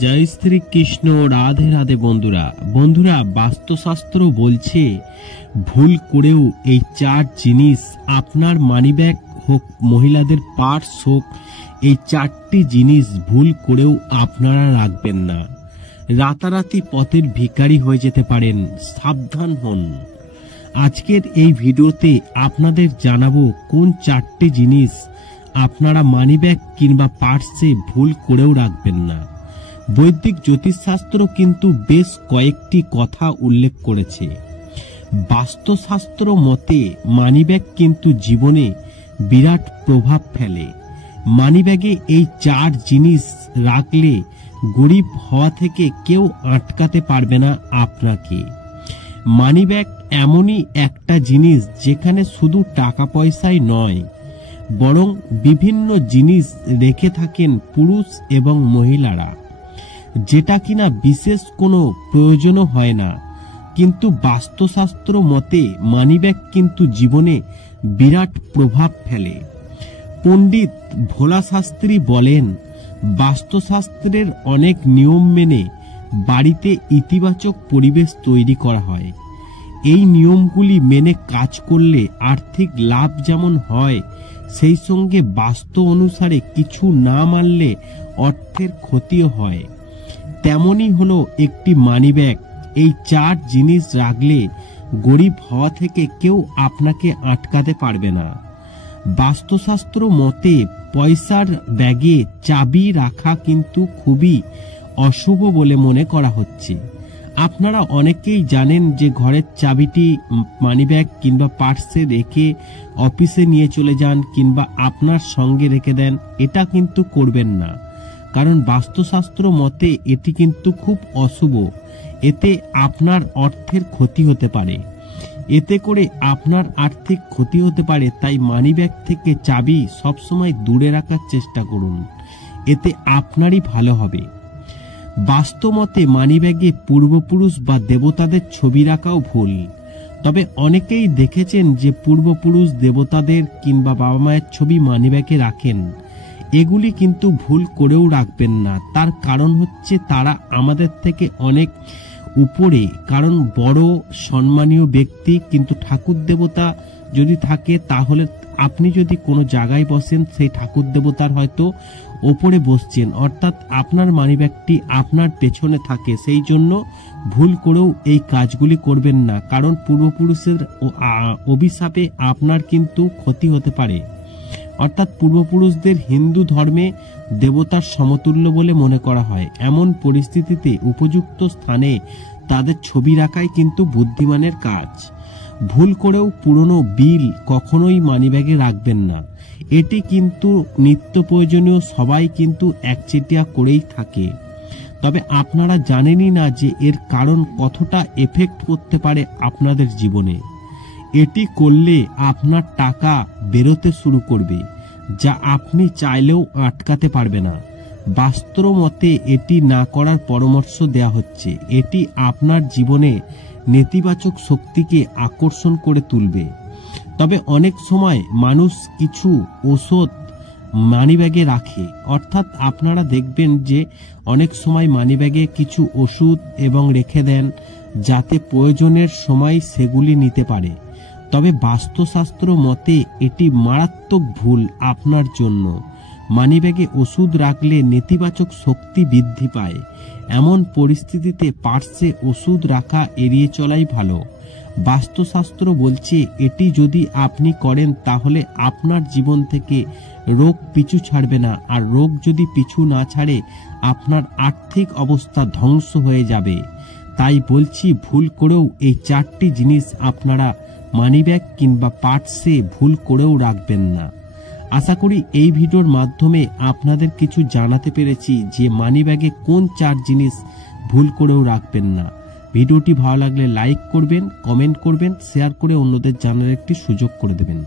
জয় শ্রী কৃষ্ণ। রাধে রাধে। বন্ধুরা বাস্তুশাস্ত্র বলছে ভুল করেও এই চার জিনিস আপনার মানিব্যাগ হোক, মহিলাদের পার্স হোক, এই চারটি জিনিস ভুল করেও আপনারা রাখবেন না। রাতারাতি পথের ভিখারি হয়ে যেতে পারেন, সাবধান হন। আজকের এই ভিডিওতে আপনাদের জানাবো কোন চারটি জিনিস আপনারা মানিব্যাগ কিংবা পার্সে ভুল করেও রাখবেন না। বৈদিক জ্যোতিষশাস্ত্র কিন্তু বেশ কয়েকটি কথা উল্লেখ করেছে। বাস্তুশাস্ত্র মতে মানিব্যাগ কিন্তু জীবনে বিরাট প্রভাব ফেলে। মানিব্যাগে এই চার জিনিস রাখলে গরিব হওয়া থেকে কেউ আটকাতে পারবে না আপনাকে। মানিব্যাগ এমনই একটা জিনিস যেখানে শুধু টাকা পয়সাই নয়, বরং বিভিন্ন জিনিস রেখে থাকেন পুরুষ এবং মহিলারা, যেটা কিনা বিশেষ কোনো প্রয়োজনও হয় না। কিন্তু বাস্তুশাস্ত্র মতে মানিব্যাগ কিন্তু জীবনে বিরাট প্রভাব ফেলে। পণ্ডিত ভোলা শাস্ত্রী বলেন, বাস্তুশাস্ত্রের অনেক নিয়ম মেনে বাড়িতে ইতিবাচক পরিবেশ তৈরি করা হয়। এই নিয়মগুলি মেনে কাজ করলে আর্থিক লাভ যেমন হয়, সেই সঙ্গে বাস্তু অনুসারে কিছু না মানলে অর্থের ক্ষতিও হয়। তেমনই হলো একটি মানিব্যাগ। এই চার জিনিস রাখলে গরিব হওয়া থেকে কেউ আপনাকে আটকাতে পারবে না। বাস্তুশাস্ত্র মতে পয়সার ব্যাগে চাবি রাখা কিন্তু খুবই অশুভ বলে মনে করা হচ্ছে। আপনারা অনেকেই জানেন যে ঘরের চাবিটি মানিব্যাগ কিংবা পার্সে রেখে অফিসে নিয়ে চলে যান কিংবা আপনার সঙ্গে রেখে দেন। এটা কিন্তু করবেন না, কারণ বাস্তুশাস্ত্র মতে এটি কিন্তু খুব অশুভ। এতে আপনার অর্থের ক্ষতি হতে পারে, এতে করে আপনার আর্থিক ক্ষতি হতে পারে। তাই মানিব্যাগ থেকে চাবি সবসময় দূরে রাখার চেষ্টা করুন, এতে আপনারই ভালো হবে। বাস্তবমতে মানিব্যাগে পূর্বপুরুষ বা দেবতাদের ছবি রাখাও ভুল। তবে অনেকেই দেখেছেন যে পূর্বপুরুষ, দেবতাদের কিংবা বাবা মায়ের ছবি মানিব্যাগে রাখেন। এগুলি কিন্তু ভুল করেও রাখবেন না। তার কারণ হচ্ছে তারা আমাদের থেকে অনেক উপরে, কারণ বড় সম্মানীয় ব্যক্তি। কিন্তু ঠাকুর দেবতা যদি থাকে, তাহলে আপনি যদি কোনো জায়গায় বসেন, সেই ঠাকুর দেবতার হয়তো ওপরে বসছেন, অর্থাৎ আপনার মানিব্যাগটি আপনার পেছনে থাকে। সেই জন্য ভুল করেও এই কাজগুলি করবেন না, কারণ পূর্বপুরুষের অভিশাপে আপনার কিন্তু ক্ষতি হতে পারে। অর্থাৎ পূর্বপুরুষদের হিন্দু ধর্মে দেবতার সমতুল্য বলে মনে করা হয়। এমন পরিস্থিতিতে উপযুক্ত স্থানে তাদের ছবি রাখাই কিন্তু বুদ্ধিমানের কাজ। ভুল করেও পুরনো বিল কখনোই মানিব্যাগে রাখবেন না। এটি কিন্তু নিত্য প্রয়োজনীয়, সবাই কিন্তু একচেটিয়া করেই থাকে। তবে আপনারা জানেনই না যে এর কারণ কতটা এফেক্ট করতে পারে আপনাদের জীবনে। এটি করলে আপনার টাকা বেরোতে শুরু করবে, যা আপনি চাইলেও আটকাতে পারবে না। বাস্তব মতে এটি না করার পরামর্শ দেওয়া হচ্ছে। এটি আপনার জীবনে নেতিবাচক শক্তিকে আকর্ষণ করে তুলবে। তবে অনেক সময় মানুষ কিছু ওষুধ মানিব্যাগে রাখে, অর্থাৎ আপনারা দেখবেন যে অনেক সময় মানিব্যাগে কিছু ওষুধ এবং রেখে দেন, যাতে প্রয়োজনের সময় সেগুলি নিতে পারে। তবে বাস্তুশাস্ত্র মতে এটি মারাত্মক ভুল আপনার জন্য। মানিব্যাগে ওষুধ রাখলে নেতিবাচক শক্তি বৃদ্ধি পায়। এমন পরিস্থিতিতে পার্সে ওষুধ রাখা এড়িয়ে চলাই ভালো। বাস্তুশাস্ত্র বলছে এটি যদি আপনি করেন, তাহলে আপনার জীবন থেকে রোগ পিছু ছাড়বে না। আর রোগ যদি পিছু না ছাড়ে, আপনার আর্থিক অবস্থা ধ্বংস হয়ে যাবে। তাই বলছি, ভুল করেও এই চারটি জিনিস আপনারা মানিব্যাগ কিংবা পার্সে ভুল করেও রাখবেন না। আশা করি এই ভিডিওর মাধ্যমে আপনাদের কিছু জানাতে পেরেছি যে মানিব্যাগে কোন চার জিনিস ভুল করেও রাখবেন না। ভিডিওটি ভালো লাগলে লাইক করবেন, কমেন্ট করবেন, শেয়ার করে অন্যদের জানার একটি সুযোগ করে দেবেন।